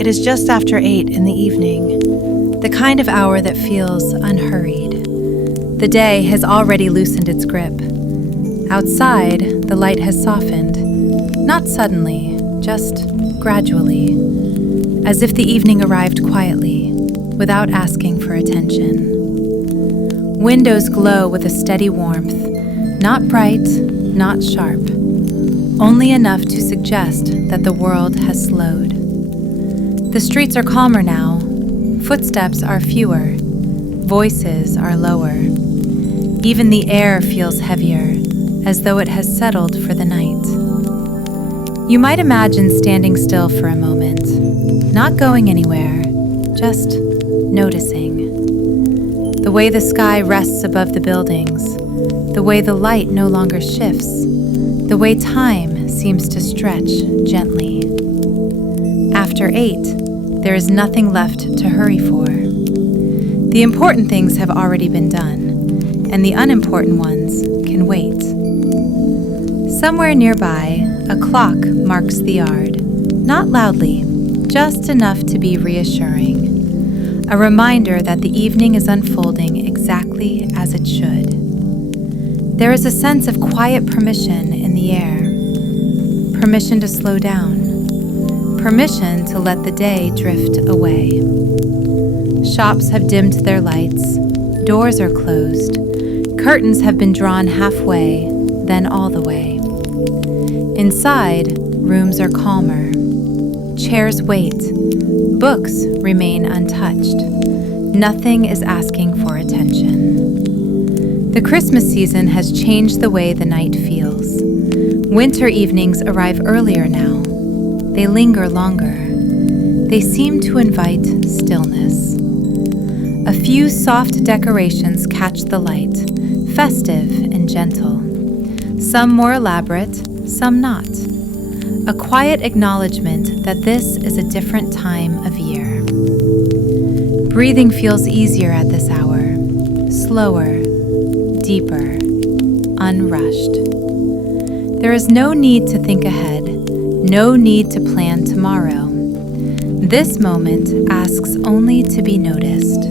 It is just after 8 in the evening, the kind of hour that feels unhurried. The day has already loosened its grip. Outside, the light has softened, not suddenly, just gradually, as if the evening arrived quietly, without asking for attention. Windows glow with a steady warmth, not bright, not sharp, only enough to suggest that the world has slowed. The streets are calmer now, footsteps are fewer, voices are lower. Even the air feels heavier, as though it has settled for the night. You might imagine standing still for a moment, not going anywhere, just noticing. The way the sky rests above the buildings, the way the light no longer shifts, the way time seems to stretch gently. After 8, there is nothing left to hurry for. The important things have already been done, and the unimportant ones can wait. Somewhere nearby, a clock marks the yard, not loudly, just enough to be reassuring. A reminder that the evening is unfolding exactly as it should. There is a sense of quiet permission in the air. Permission to slow down. Permission to let the day drift away. Shops have dimmed their lights. Doors are closed. Curtains have been drawn halfway, then all the way. Inside, rooms are calmer. Chairs wait. Books remain untouched. Nothing is asking for attention. The Christmas season has changed the way the night feels. Winter evenings arrive earlier now. They linger longer. They seem to invite stillness. A few soft decorations catch the light, festive and gentle. Some more elaborate, some not. A quiet acknowledgement that this is a different time of year. Breathing feels easier at this hour, slower, deeper, unrushed. There is no need to think ahead, no need to plan tomorrow. This moment asks only to be noticed.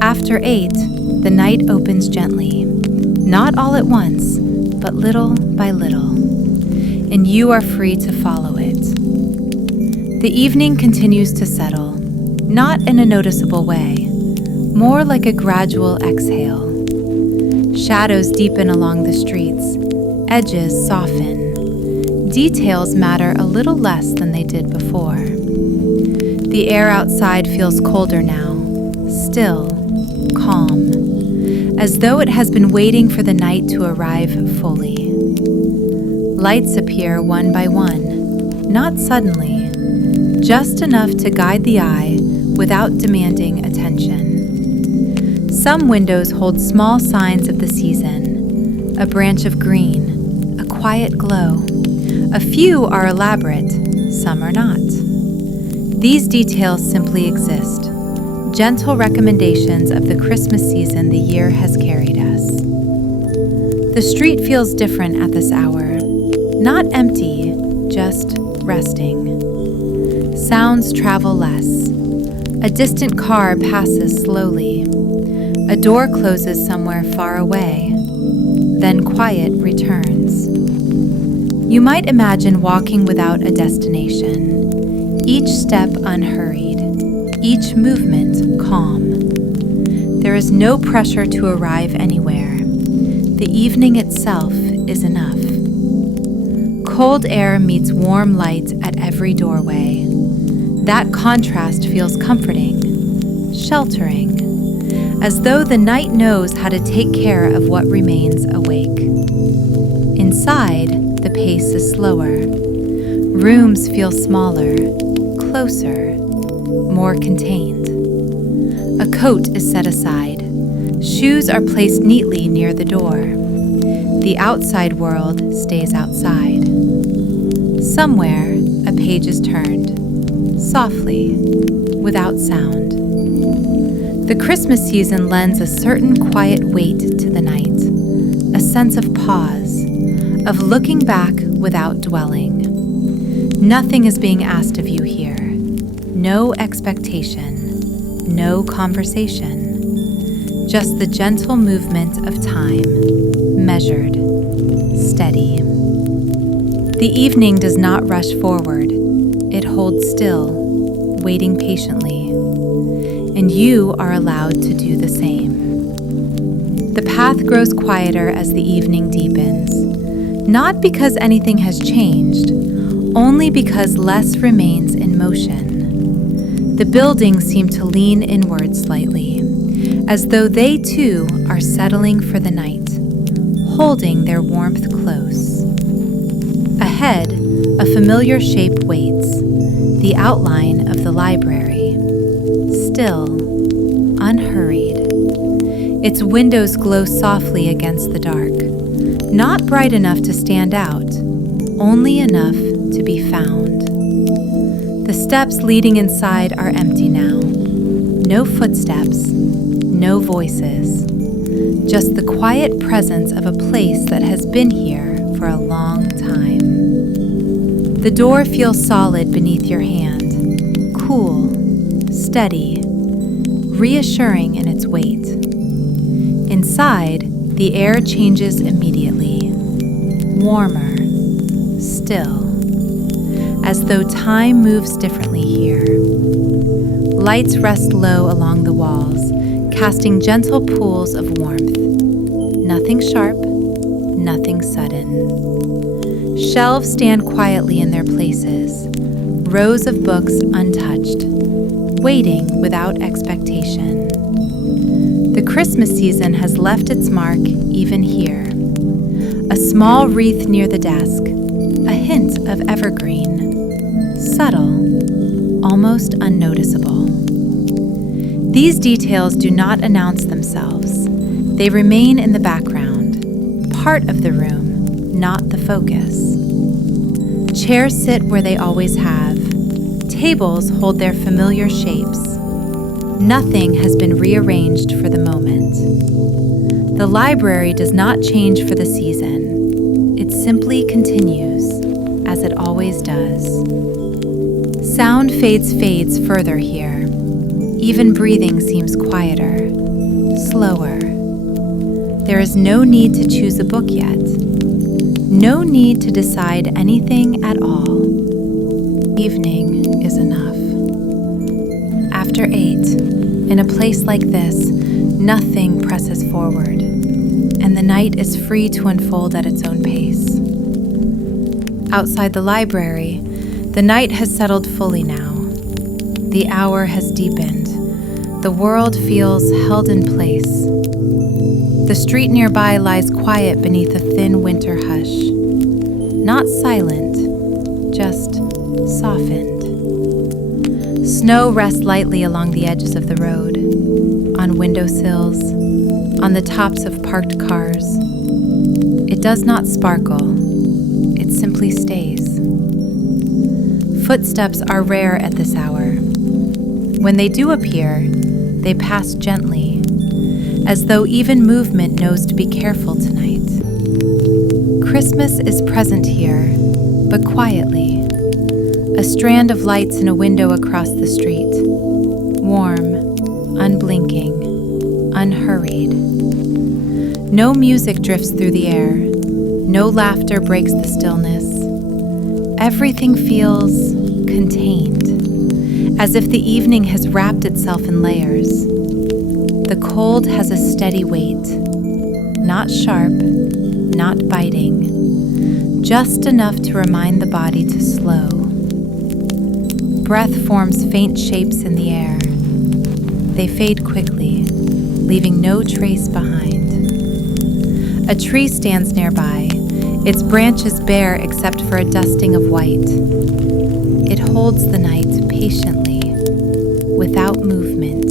After 8, the night opens gently, not all at once, but little by little, and you are free to follow it. The evening continues to settle, not in a noticeable way, more like a gradual exhale. Shadows deepen along the streets, edges soften. Details matter a little less than they did before. The air outside feels colder now, still, calm, as though it has been waiting for the night to arrive fully. Lights appear one by one, not suddenly, just enough to guide the eye without demanding attention. Some windows hold small signs of the season, a branch of green, a quiet glow. A few are elaborate, some are not. These details simply exist, gentle recommendations of the Christmas season the year has carried us. The street feels different at this hour, not empty, just resting. Sounds travel less. A distant car passes slowly. A door closes somewhere far away. Then quiet returns. You might imagine walking without a destination, each step unhurried, each movement calm. There is no pressure to arrive anywhere. The evening itself is enough. Cold air meets warm light at every doorway. That contrast feels comforting, sheltering, as though the night knows how to take care of what remains awake. Inside, the pace is slower. Rooms feel smaller, closer, more contained. A coat is set aside. Shoes are placed neatly near the door. The outside world stays outside. Somewhere, a page is turned, softly, without sound. The Christmas season lends a certain quiet weight to the night, a sense of pause, of looking back without dwelling. Nothing is being asked of you here, No expectation, no conversation, just the gentle movement of time, measured, steady. The evening does not rush forward. It holds still, waiting patiently, and you are allowed to do the same. The path grows quieter as the evening deepens, not because anything has changed, only because less remains in motion. The buildings seem to lean inward slightly, as though they too are settling for the night, holding their warmth close. Ahead, a familiar shape waits, the outline of the library, still, unhurried. Its windows glow softly against the dark, not bright enough to stand out, only enough to be found. The steps leading inside are empty now. No footsteps, no voices, just the quiet presence of a place that has been here for a long time. The door feels solid beneath your hand, cool, steady, reassuring in its weight. Inside, the air changes immediately, warmer, still, as though time moves differently here. Lights rest low along the walls, casting gentle pools of warmth. Nothing sharp, nothing sudden. Shelves stand quietly in their places, rows of books untouched, waiting without expectation. The Christmas season has left its mark even here. A small wreath near the desk, a hint of evergreen, subtle, almost unnoticeable. These details do not announce themselves. They remain in the background, part of the room, not the focus. Chairs sit where they always have. Tables hold their familiar shapes. Nothing has been rearranged for the moment. The library does not change for the season. It simply continues, as it always does. Sound fades further here. Even breathing seems quieter, slower. There is no need to choose a book yet. No need to decide anything at all. Evening is enough. After 8, in a place like this, nothing presses forward, and the night is free to unfold at its own pace. Outside the library, the night has settled fully now. The hour has deepened. The world feels held in place. The street nearby lies quiet beneath a thin winter hush. Not silent, just softened. Snow rests lightly along the edges of the road, on windowsills, on the tops of parked cars. It does not sparkle, it simply stays. Footsteps are rare at this hour. When they do appear, they pass gently, as though even movement knows to be careful tonight. Christmas is present here, but quietly. A strand of lights in a window across the street, warm, unblinking, unhurried. No music drifts through the air, no laughter breaks the stillness. Everything feels contained, as if the evening has wrapped itself in layers. The cold has a steady weight, not sharp, not biting, just enough to remind the body to slow. Breath forms faint shapes in the air. They fade quickly, leaving no trace behind. A tree stands nearby, its branches bare except for a dusting of white. It holds the night patiently, without movement.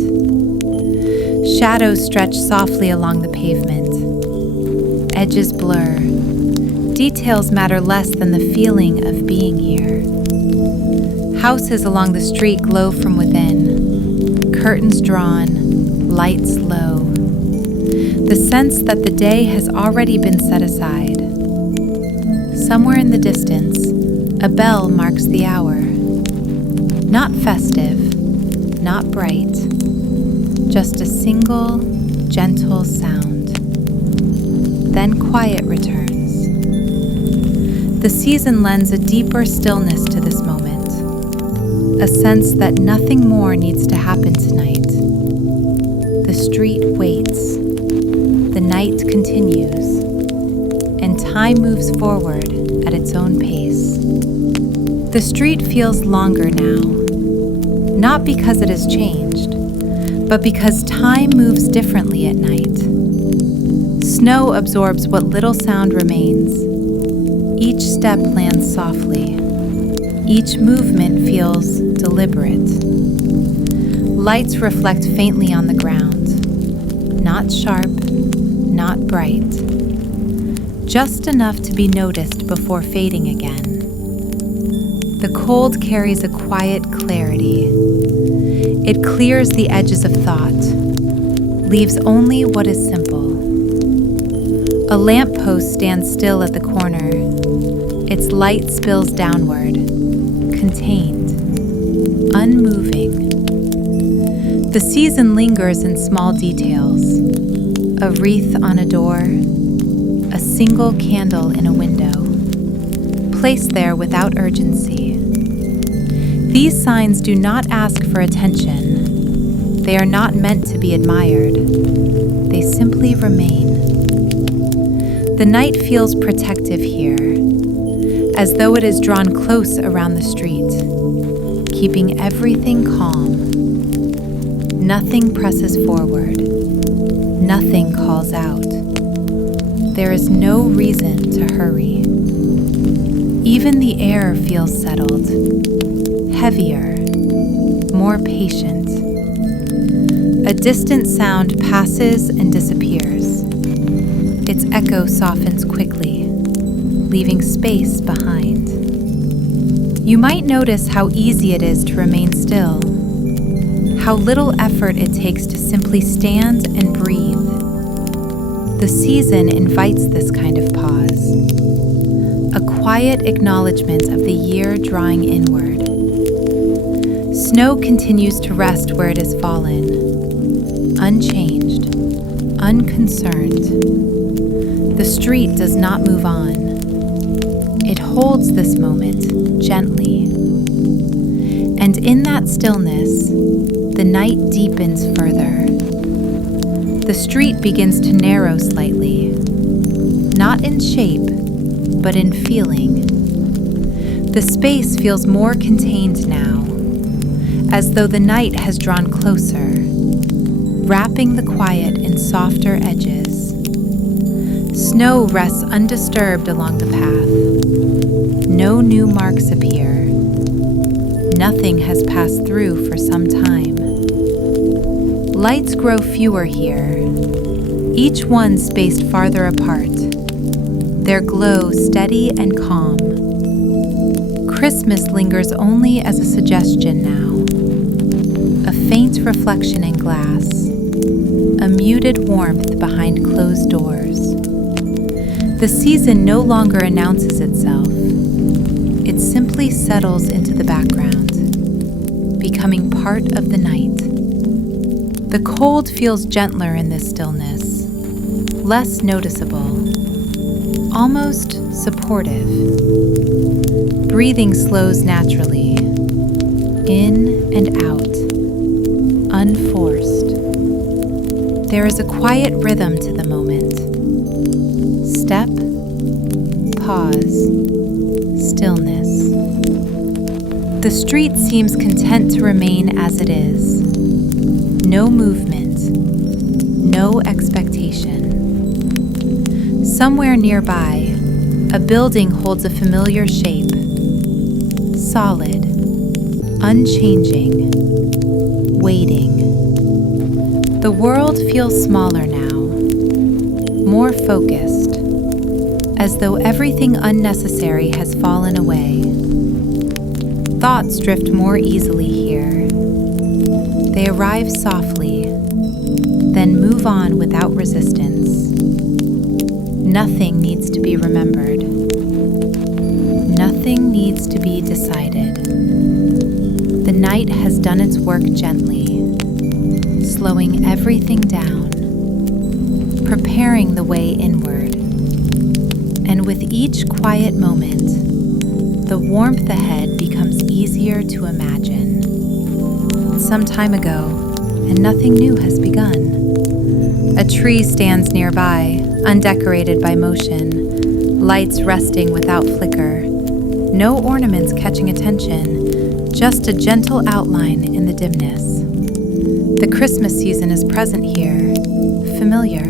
Shadows stretch softly along the pavement. Edges blur. Details matter less than the feeling of being here. Houses along the street glow from within. Curtains drawn, lights low. The sense that the day has already been set aside. Somewhere in the distance, a bell marks the hour. Not festive, not bright, just a single, gentle sound. Then quiet returns. The season lends a deeper stillness to this moment, a sense that nothing more needs to happen tonight. The street waits, the night continues, and time moves forward at its own pace. The street feels longer now, not because it has changed, but because time moves differently at night. Snow absorbs what little sound remains. Each step lands softly. Each movement feels deliberate. Lights reflect faintly on the ground, not sharp, not bright, just enough to be noticed before fading again. The cold carries a quiet clarity. It clears the edges of thought, leaves only what is simple. A lamppost stands still at the corner. Its light spills downward, contained, unmoving. The season lingers in small details. A wreath on a door, a single candle in a window, placed there without urgency. These signs do not ask for attention. They are not meant to be admired. They simply remain. The night feels protective here, as though it is drawn close around the street, keeping everything calm. Nothing presses forward. Nothing calls out. There is no reason to hurry. Even the air feels settled, heavier, more patient. A distant sound passes and disappears. Its echo softens quickly, leaving space behind. You might notice how easy it is to remain still, how little effort it takes to simply stand and breathe. The season invites this kind of pause, a quiet acknowledgement of the year drawing inward. Snow continues to rest where it has fallen, unchanged, unconcerned. The street does not move on. It holds this moment gently. And in that stillness, the night deepens further. The street begins to narrow slightly, not in shape, but in feeling. The space feels more contained now, as though the night has drawn closer, wrapping the quiet in softer edges. Snow rests undisturbed along the path. No new marks appear. Nothing has passed through for some time. Lights grow fewer here, each one spaced farther apart, their glow steady and calm. Christmas lingers only as a suggestion now, a faint reflection in glass, a muted warmth behind closed doors. The season no longer announces itself. It simply settles into the background, becoming part of the night. The cold feels gentler in this stillness, less noticeable, almost supportive. Breathing slows naturally, in and out, unforced. There is a quiet rhythm to the moment. Step, pause, stillness. The street seems content to remain as it is. No movement, no expectation. Somewhere nearby, a building holds a familiar shape, solid, unchanging, waiting. The world feels smaller now, more focused, as though everything unnecessary has fallen away. Thoughts drift more easily here. They arrive softly, then move on without resistance. Nothing needs to be remembered. Nothing needs to be decided. The night has done its work gently, slowing everything down, preparing the way inward. And with each quiet moment, the warmth ahead becomes easier to imagine. Some time ago, and nothing new has begun. A tree stands nearby, undecorated by motion, lights resting without flicker, no ornaments catching attention, just a gentle outline in the dimness. The Christmas season is present here, familiar,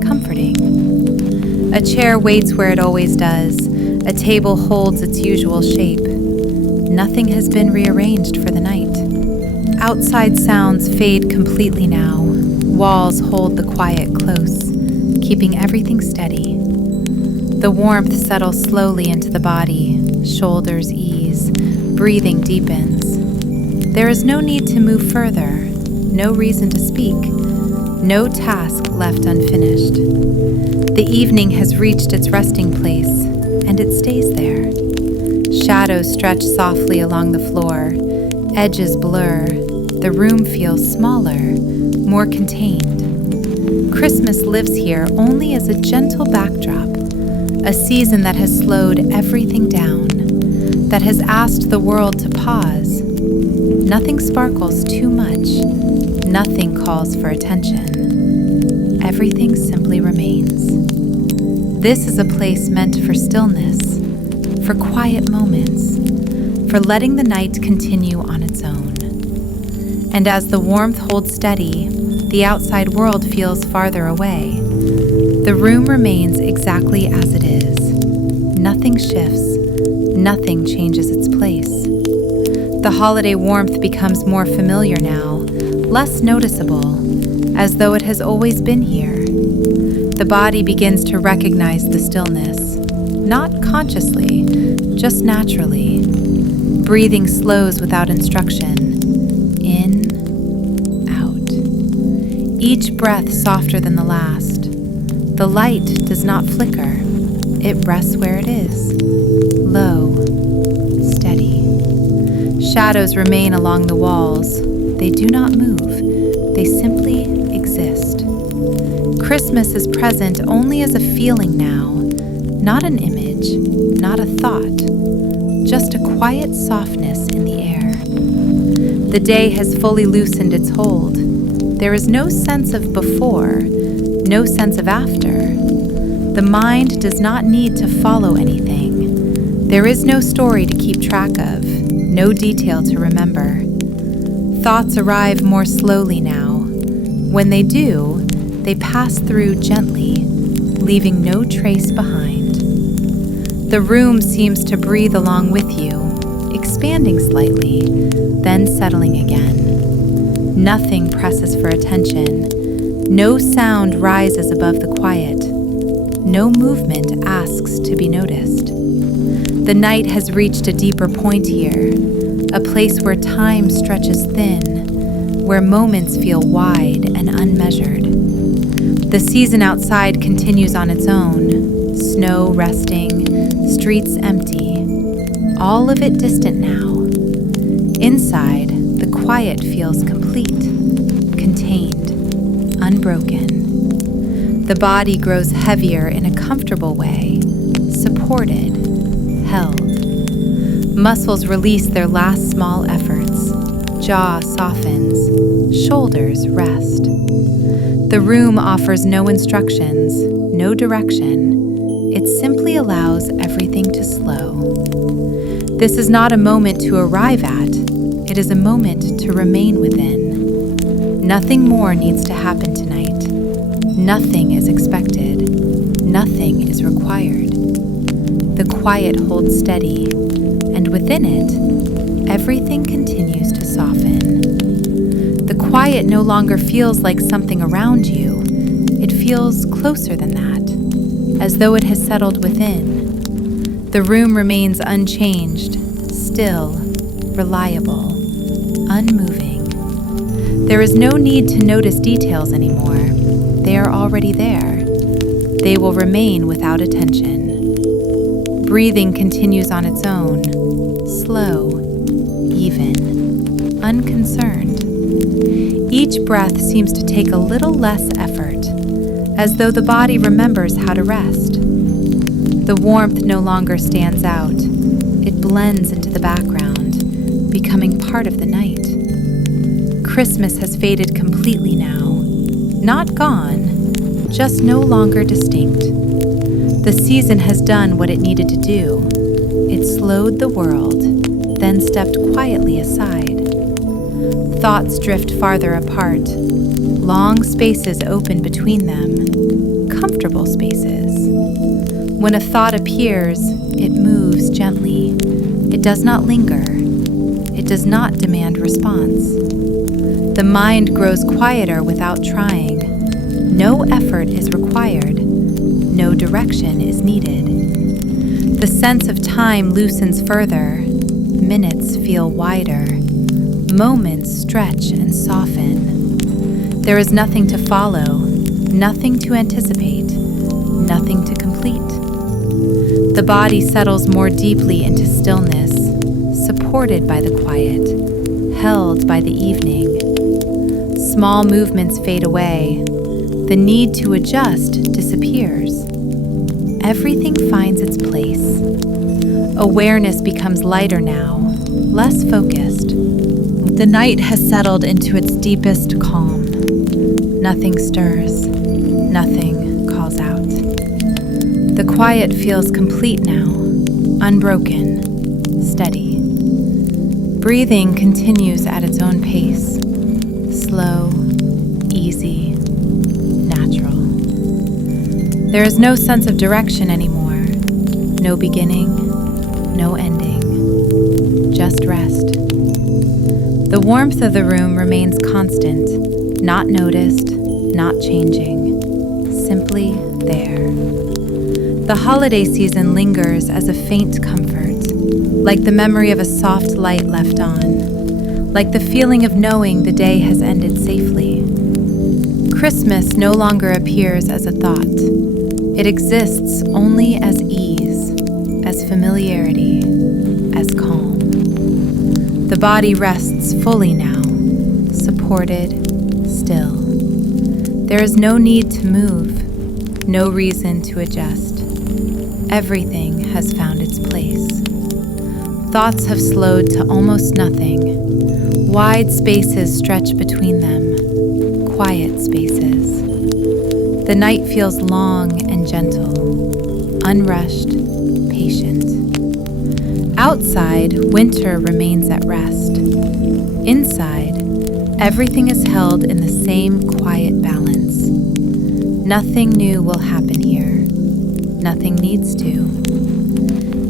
comforting. A chair waits where it always does, a table holds its usual shape. Nothing has been rearranged for the night. Outside sounds fade completely now. Walls hold the quiet close, keeping everything steady. The warmth settles slowly into the body, shoulders ease, breathing deepens. There is no need to move further, no reason to speak, no task left unfinished. The evening has reached its resting place, and it stays there. Shadows stretch softly along the floor, edges blur. The room feels smaller, more contained. Christmas lives here only as a gentle backdrop, a season that has slowed everything down, that has asked the world to pause. Nothing sparkles too much, nothing calls for attention. Everything simply remains. This is a place meant for stillness, for quiet moments, for letting the night continue on its own. And as the warmth holds steady, the outside world feels farther away. The room remains exactly as it is. Nothing shifts, nothing changes its place. The holiday warmth becomes more familiar now, less noticeable, as though it has always been here. The body begins to recognize the stillness, not consciously, just naturally. Breathing slows without instruction. In, out. Each breath softer than the last. The light does not flicker. It rests where it is. Low, steady. Shadows remain along the walls. They do not move. They simply exist. Christmas is present only as a feeling now, not an image, not a thought, just a quiet softness in the air. The day has fully loosened its hold. There is no sense of before, no sense of after. The mind does not need to follow anything. There is no story to keep track of, no detail to remember. Thoughts arrive more slowly now. When they do, they pass through gently, leaving no trace behind. The room seems to breathe along with you, expanding slightly, then settling again. Nothing presses for attention. No sound rises above the quiet. No movement asks to be noticed. The night has reached a deeper point here, a place where time stretches thin, where moments feel wide and unmeasured. The season outside continues on its own, snow resting, streets empty, all of it distant now. Inside, the quiet feels complete, contained, unbroken. The body grows heavier in a comfortable way, supported, held. Muscles release their last small efforts. Jaw softens, shoulders rest. The room offers no instructions, no direction. It simply allows everything to slow. This is not a moment to arrive at. It is a moment to remain within. Nothing more needs to happen tonight. Nothing is expected. Nothing is required. The quiet holds steady, and within it, everything continues to soften. The quiet no longer feels like something around you. It feels closer than that, as though it has settled within. The room remains unchanged, still, reliable, unmoving. There is no need to notice details anymore. They are already there. They will remain without attention. Breathing continues on its own, slow, even. unconcerned. Each breath seems to take a little less effort, as though the body remembers how to rest. The warmth no longer stands out. It blends into the background, becoming part of the night. Christmas has faded completely now. Not gone, just no longer distinct. The season has done what it needed to do. It slowed the world, then stepped quietly aside. Thoughts drift farther apart. Long spaces open between them, comfortable spaces. When a thought appears, it moves gently. It does not linger. It does not demand response. The mind grows quieter without trying. No effort is required. No direction is needed. The sense of time loosens further. Minutes feel wider. Moments stretch and soften. There is nothing to follow, nothing to anticipate, nothing to complete. The body settles more deeply into stillness, supported by the quiet, held by the evening. Small movements fade away. The need to adjust disappears. Everything finds its place. Awareness becomes lighter now, less focused. The night has settled into its deepest calm. Nothing stirs, nothing calls out. The quiet feels complete now, unbroken, steady. Breathing continues at its own pace, slow, easy, natural. There is no sense of direction anymore, no beginning, no ending, just rest. The warmth of the room remains constant, not noticed, not changing, simply there. The holiday season lingers as a faint comfort, like the memory of a soft light left on, like the feeling of knowing the day has ended safely. Christmas no longer appears as a thought. It exists only as ease, as familiarity, as calm. The body rests fully now, supported, still. There is no need to move, no reason to adjust. Everything has found its place. Thoughts have slowed to almost nothing. Wide spaces stretch between them, quiet spaces. The night feels long and gentle, unrushed, patient. Outside, winter remains at rest. Inside, everything is held in the same quiet balance. Nothing new will happen here. Nothing needs to.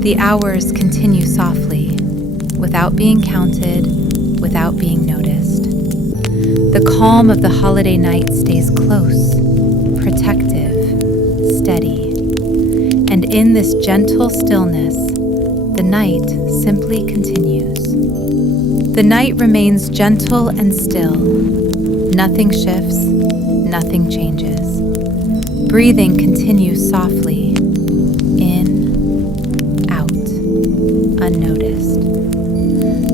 The hours continue softly, without being counted, without being noticed. The calm of the holiday night stays close, protective, steady. And in this gentle stillness, the night simply continues. The night remains gentle and still. Nothing shifts, nothing changes. Breathing continues softly, in, out, unnoticed.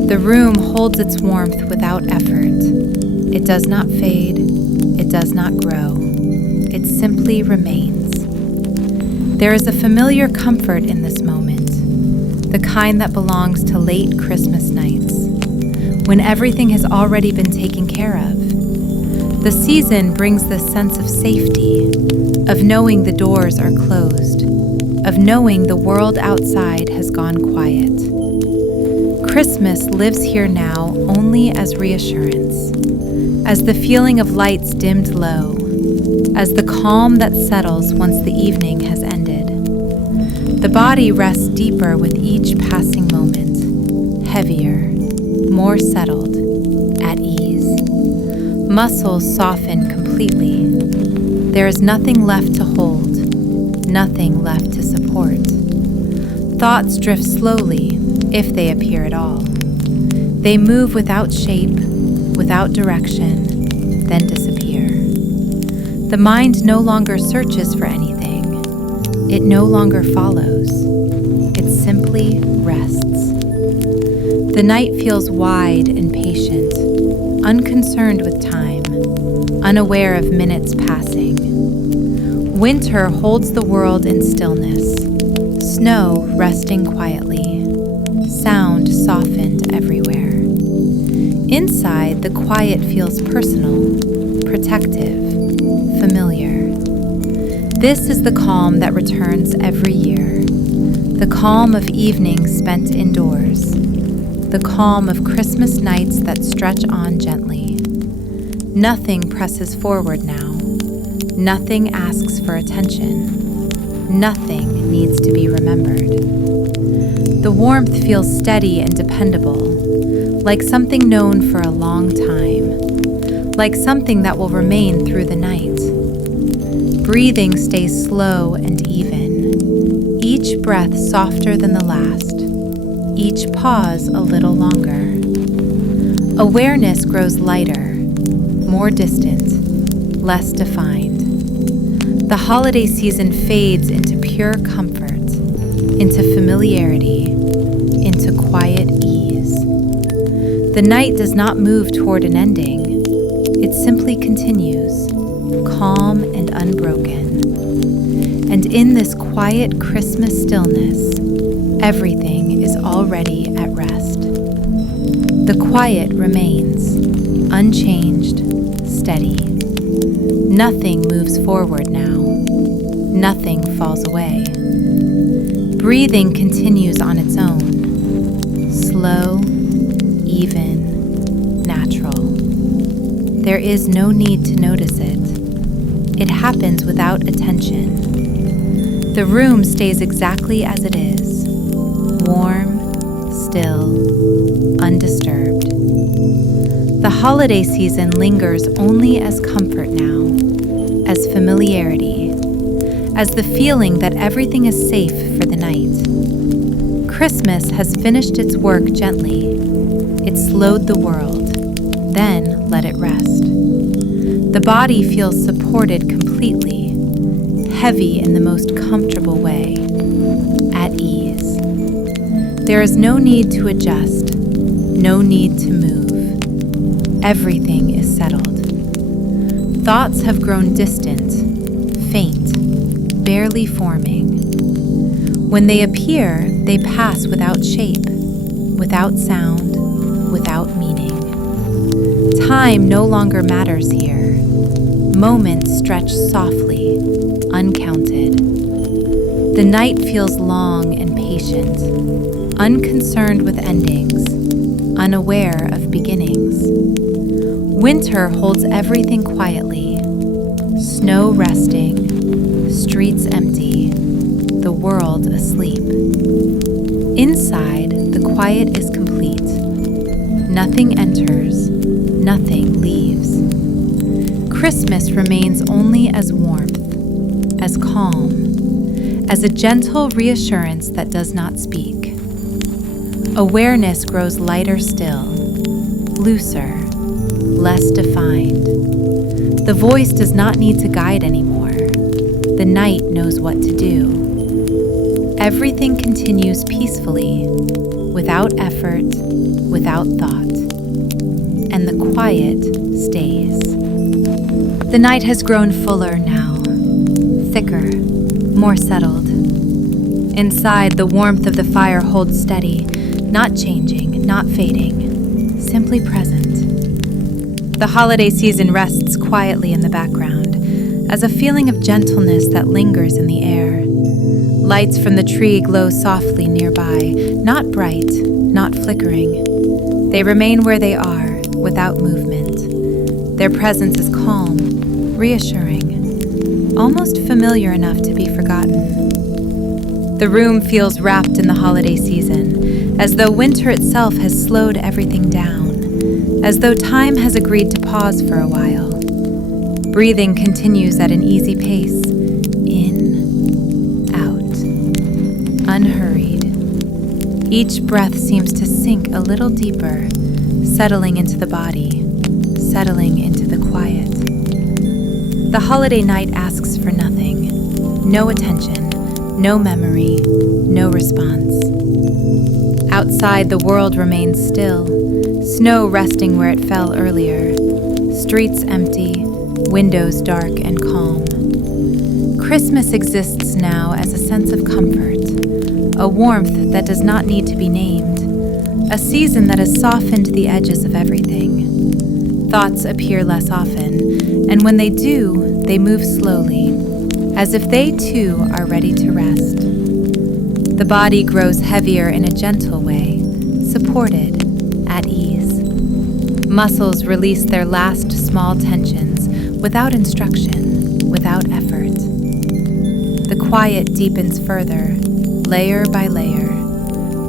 The room holds its warmth without effort. It does not fade, it does not grow. It simply remains. There is a familiar comfort in this moment, the kind that belongs to late Christmas nights, when everything has already been taken care of. The season brings this sense of safety, of knowing the doors are closed, of knowing the world outside has gone quiet. Christmas lives here now only as reassurance, as the feeling of lights dimmed low, as the calm that settles once the evening has ended. The body rests deeper with each passing moment, heavier, more settled, at ease. Muscles soften completely. There is nothing left to hold, nothing left to support. Thoughts drift slowly, if they appear at all. They move without shape, without direction, then disappear. The mind no longer searches for anything. It no longer follows. It simply rests. The night feels wide and patient, unconcerned with time, unaware of minutes passing. Winter holds the world in stillness, snow resting quietly, sound softened everywhere. Inside, the quiet feels personal, protective, familiar. This is the calm that returns every year, the calm of evenings spent indoors, the calm of Christmas nights that stretch on gently. Nothing presses forward now. Nothing asks for attention. Nothing needs to be remembered. The warmth feels steady and dependable, like something known for a long time, like something that will remain through the night. Breathing stays slow and even, each breath softer than the last, each pause a little longer. Awareness grows lighter, more distant, less defined. The holiday season fades into pure comfort, into familiarity, into quiet ease. The night does not move toward an ending. It simply continues, calm and unbroken. And in this quiet Christmas stillness, everything is already at rest. The quiet remains, unchanged, steady. Nothing moves forward now. Nothing falls away. Breathing continues on its own, slow, even, natural. There is no need to notice it. It happens without attention. The room stays exactly as it is, warm, still, undisturbed. The holiday season lingers only as comfort now, as familiarity, as the feeling that everything is safe for the night. Christmas has finished its work gently. It slowed the world, then let it rest. The body feels supported completely, heavy in the most comfortable way, at ease. There is no need to adjust, no need to move. Everything is settled. Thoughts have grown distant, faint, barely forming. When they appear, they pass without shape, without sound, without meaning. Time no longer matters here. Moments stretch softly, uncounted. The night feels long and patient, unconcerned with endings, unaware of beginnings. Winter holds everything quietly, snow resting, streets empty, the world asleep. Inside, the quiet is complete. Nothing enters, nothing leaves. Christmas remains only as warmth, as calm, as a gentle reassurance that does not speak. Awareness grows lighter still, looser, less defined. The voice does not need to guide anymore. The night knows what to do. Everything continues peacefully, without effort, without thought. And the quiet stays. The night has grown fuller now, thicker, more settled. Inside, the warmth of the fire holds steady, not changing, not fading, simply present. The holiday season rests quietly in the background, as a feeling of gentleness that lingers in the air. Lights from the tree glow softly nearby, not bright, not flickering. They remain where they are, without movement. Their presence is calm, reassuring, almost familiar enough to be forgotten. The room feels wrapped in the holiday season, as though winter itself has slowed everything down, as though time has agreed to pause for a while. Breathing continues at an easy pace, in, out, unhurried. Each breath seems to sink a little deeper, settling into the body, settling into the quiet. The holiday night asks for nothing, no attention, No memory, no response. Outside, the world remains still, snow resting where it fell earlier, streets empty, windows dark and calm. Christmas exists now as a sense of comfort, a warmth that does not need to be named, a season that has softened the edges of everything. Thoughts appear less often, and when they do, they move slowly, as if they too are ready to rest. The body grows heavier in a gentle way, supported, at ease. Muscles release their last small tensions without instruction, without effort. The quiet deepens further, layer by layer,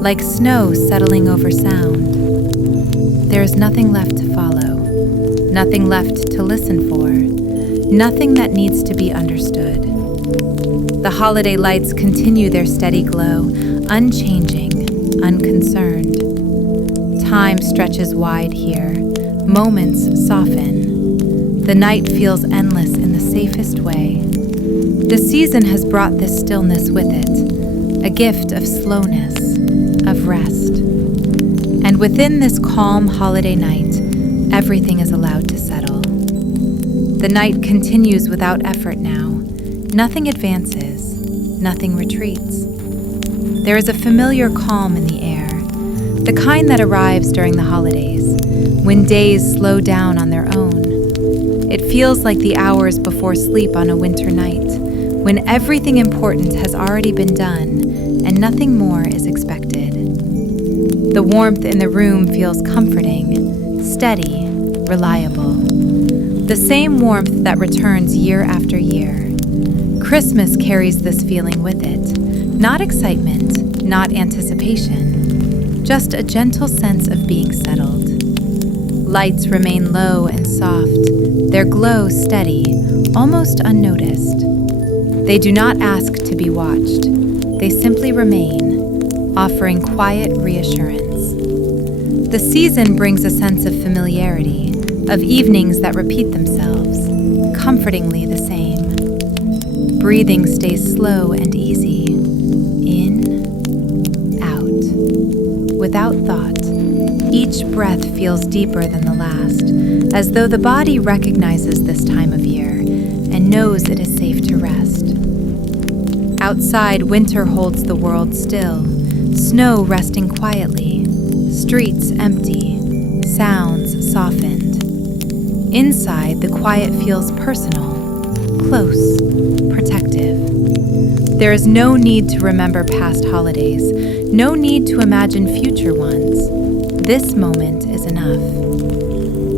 like snow settling over sound. There is nothing left to follow, nothing left to listen for, nothing that needs to be understood. The holiday lights continue their steady glow, unchanging, unconcerned. Time stretches wide here, moments soften. The night feels endless in the safest way. The season has brought this stillness with it, a gift of slowness, of rest. And within this calm holiday night, everything is allowed to settle. The night continues without effort now. Nothing advances, nothing retreats. There is a familiar calm in the air, the kind that arrives during the holidays, when days slow down on their own. It feels like the hours before sleep on a winter night, when everything important has already been done and nothing more is expected. The warmth in the room feels comforting, steady, reliable. The same warmth that returns year after year. Christmas carries this feeling with it. Not excitement, not anticipation, just a gentle sense of being settled. Lights remain low and soft, their glow steady, almost unnoticed. They do not ask to be watched. They simply remain, offering quiet reassurance. The season brings a sense of familiarity, of evenings that repeat themselves, comfortingly the same. Breathing stays slow and easy, in, out, without thought. Each breath feels deeper than the last, as though the body recognizes this time of year and knows it is safe to rest. Outside, winter holds the world still, snow resting quietly, streets empty, sounds softened. Inside, the quiet feels personal, close, protective. There is no need to remember past holidays, no need to imagine future ones. This moment is enough.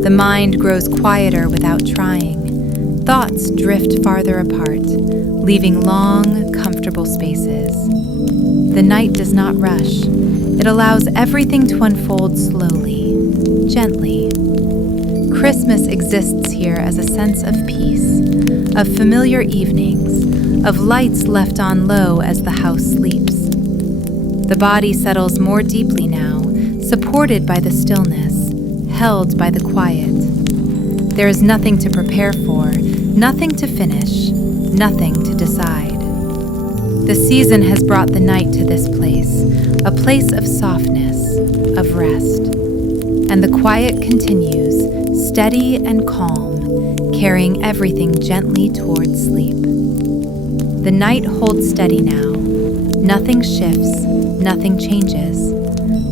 The mind grows quieter without trying. Thoughts drift farther apart, leaving long, comfortable spaces. The night does not rush. It allows everything to unfold slowly, gently. Christmas exists here as a sense of peace, of familiar evenings, of lights left on low as the house sleeps. The body settles more deeply now, supported by the stillness, held by the quiet. There is nothing to prepare for, nothing to finish, nothing to decide. The season has brought the night to this place, a place of softness, of rest. And the quiet continues, steady and calm, carrying everything gently towards sleep. The night holds steady now. Nothing shifts, nothing changes.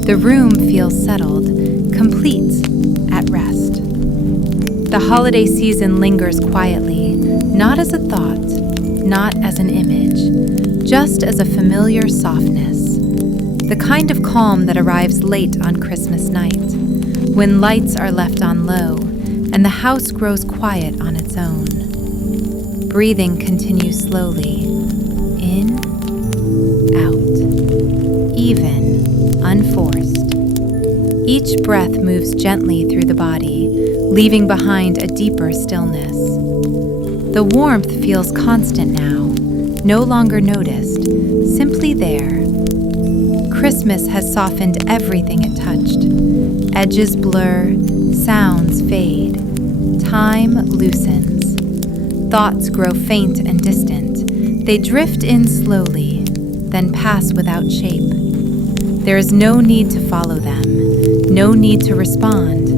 The room feels settled, complete, at rest. The holiday season lingers quietly, not as a thought, not as an image, just as a familiar softness. The kind of calm that arrives late on Christmas night, when lights are left on low and the house grows quiet on its own. Breathing continues slowly, in, out, even, unforced. Each breath moves gently through the body, leaving behind a deeper stillness. The warmth feels constant now, no longer noticed, simply there. Christmas has softened everything it touched. Edges blur, sounds fade, time loosens. Thoughts grow faint and distant. They drift in slowly, then pass without shape. There is no need to follow them, no need to respond.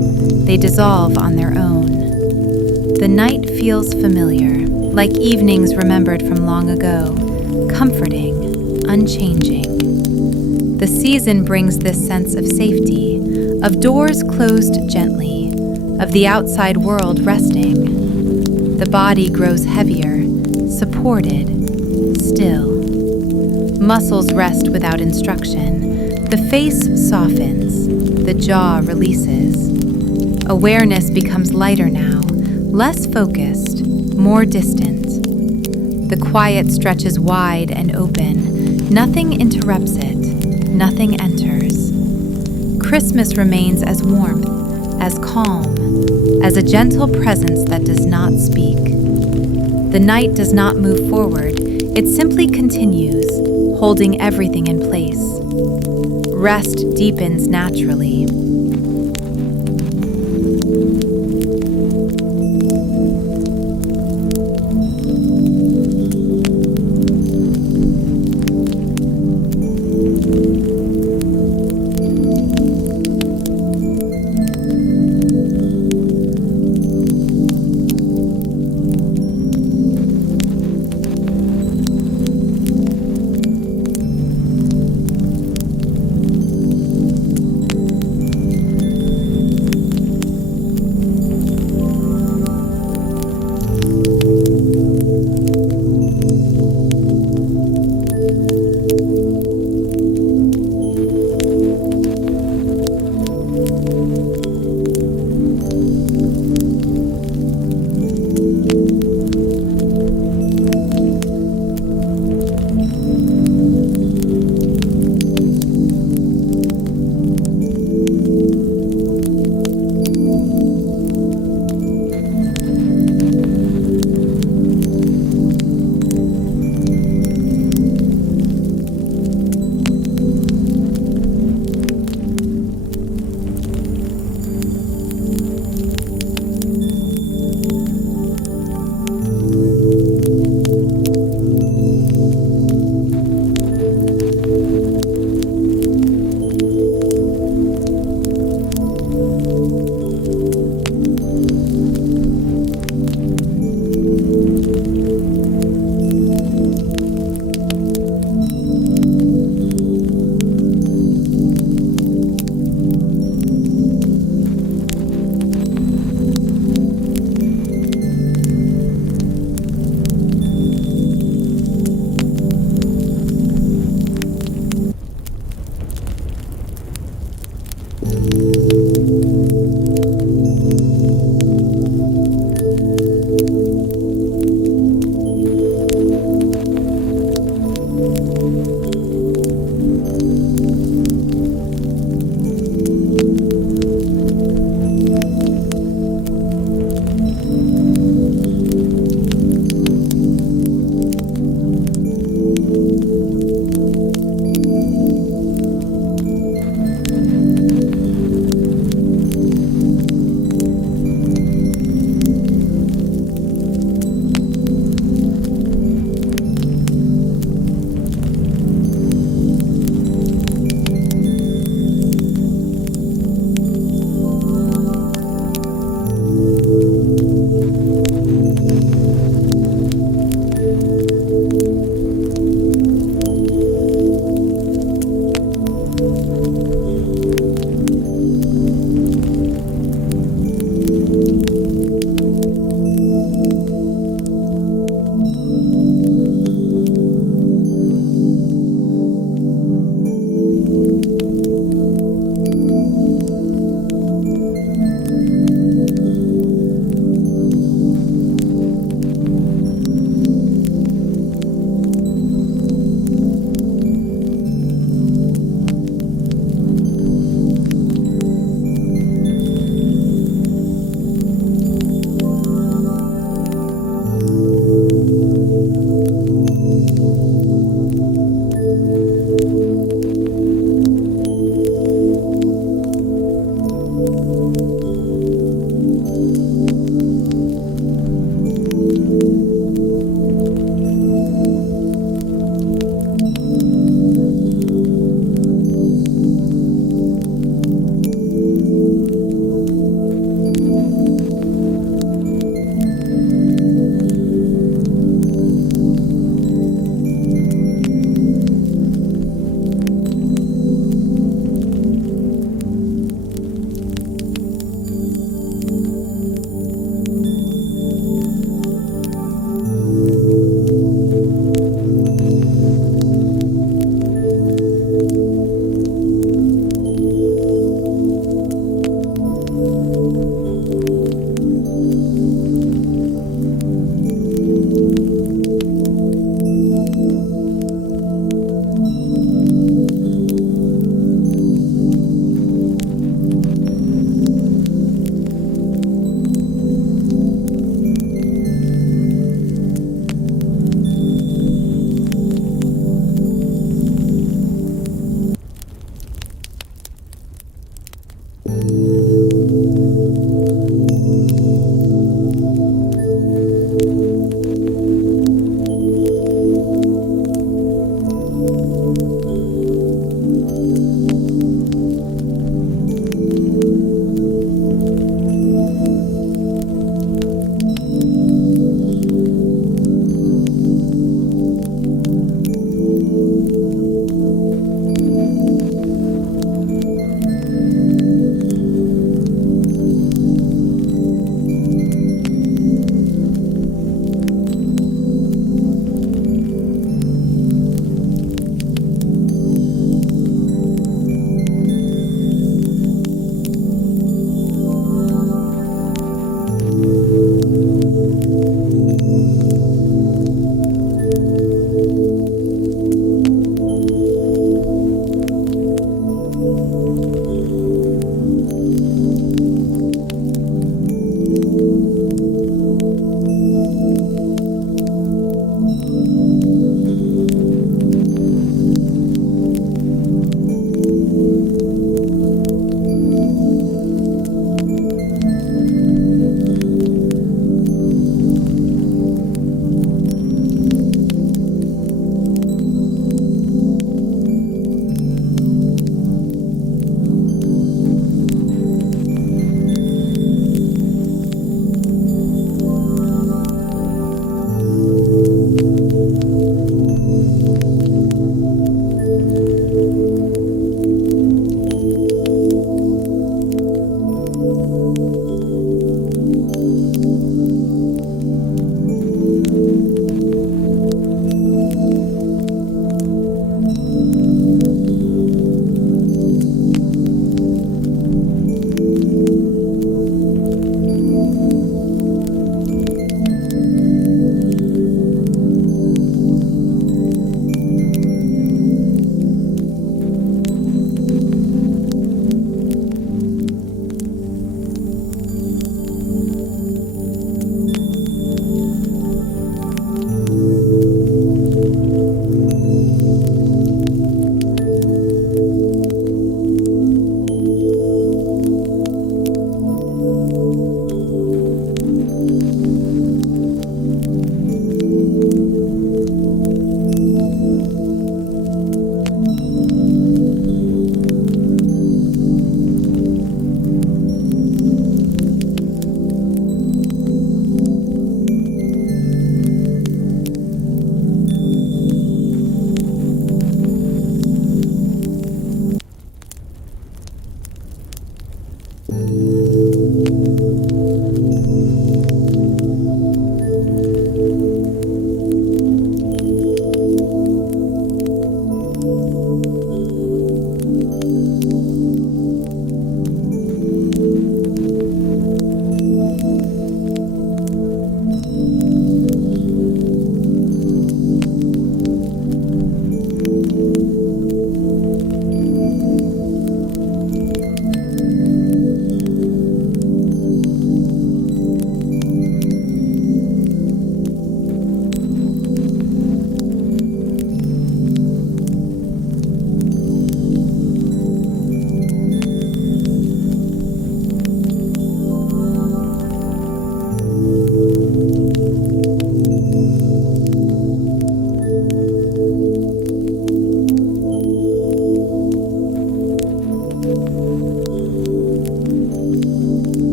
They dissolve on their own. The night feels familiar, like evenings remembered from long ago, comforting, unchanging. The season brings this sense of safety, of doors closed gently, of the outside world resting. The body grows heavier, supported, still. Muscles rest without instruction. The face softens, the jaw releases. Awareness becomes lighter now, less focused, more distant. The quiet stretches wide and open. Nothing interrupts it, nothing enters. Christmas remains as warmth, as calm, as a gentle presence that does not speak. The night does not move forward, it simply continues, holding everything in place. Rest deepens naturally.